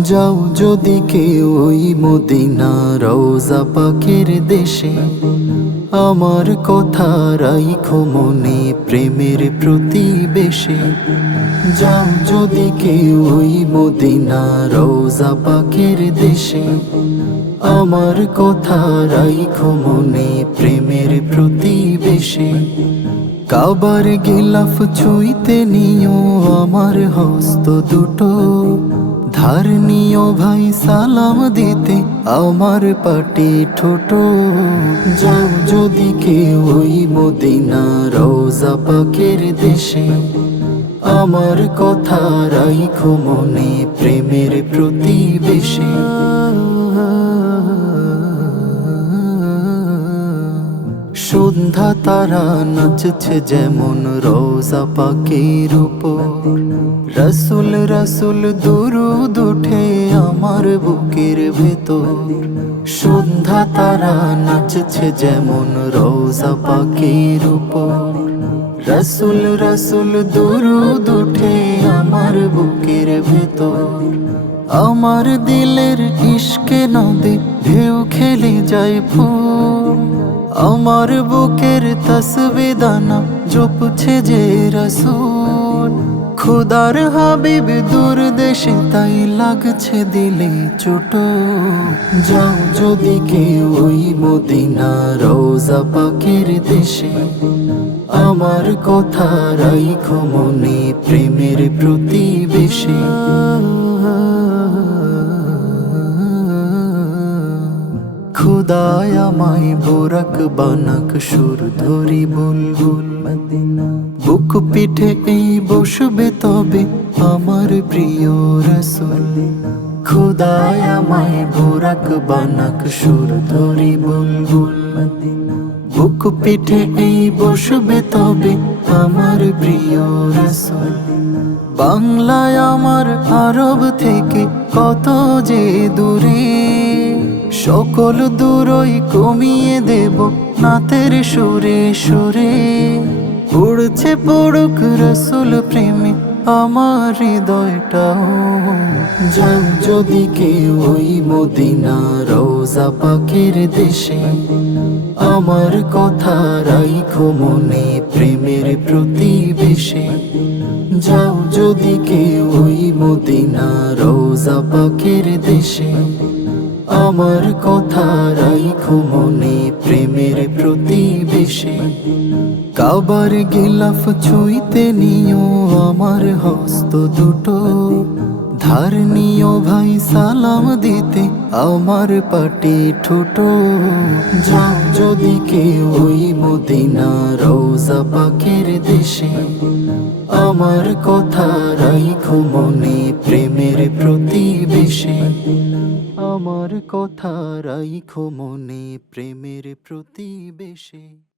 যাও যদি কেউ ওই মদিনা রওজা পাকের দেশে, আমার কথা রাইখো মনে প্রেমের প্রতিবেশে। যাও যদি কেউ ওই মদিনা রওজা পাকের দেশে, আমার কথা রাইখো মনে প্রেমের প্রতিবেশে। কাবার গিলাফ ছুঁইতে নিও আমার হস্ত দুটো। ধার নিও ভাই, সালাম দিতে আমার পাটি ঠোঁট। যাও যদি কেউ ওই মদিনা রোজা পাকের দেশে, আমার কথা রাইখো মনে প্রেমের প্রতিবেশে। সন্ধ্যা তারা নাচছে যেমন রোজা পাকের উপর। রসুল রসুল, দুরুদ উঠে আমার বুকের ভেতর। সন্ধ্যা তারা নাচছে যেমন রোজা পাকের উপর। রসুল রসুল, দুরুদ উঠে আমার বুকের ভেতর। আমার দিলের ইশকে নদী ঢেউ খেলে যায় ফুল। আমার বুকের তসবিদানা, জপছে যে রসুল। খুদার হাবিব দূর দেশে, তাই লাগছে দিলে ছোট। যাও যদি কেউ ওই মদিনা রোজা পাকের দেশে, আমার কথা রাইখো মনে প্রেমের প্রতিবেশে। খুদায় আমায় বোরাক বানাক সুর ধরি বুলবুল বুক পিঠে এই বসবে তবে আমার প্রিয় রসুল খুদায় আমায় বোরাক বানাক সুর ধরি বুলবুল বুক পিঠে এই বসবে তবে আমার প্রিয় রসুল বাংলায় আমার আরব থেকে কত যে দূরে সকল দূরই কমিয়ে দেব নাতের সুরে সুরে। উড়ছে পড়ুক রসুল প্রেমে, আমার হৃদয়টাও। যাও যদি কেউ ওই মদিনা রোজা পাকের দেশে, আমার কথা রাইখো মনে প্রেমের প্রতিবেশে। যাও যদি কেউ ওই মদিনা রোজা পাকের দেশে আমার কথা রাইখো মনে প্রেমের প্রতিবেশে। কাবার গিলাফ ছুঁইতে নিও আমার হস্ত দুটো। ধার নিও ভাই, সালাম দিতে আমার পাটি ঠোঁট। যাও যদি কেউ ওই মদিনা রোজা পাকের দেশে। আমার কথা রাইখো মনে প্রেমের প্রতিবেশে। আমার কথা রাইখো মনে প্রেমের প্রতিবেশে।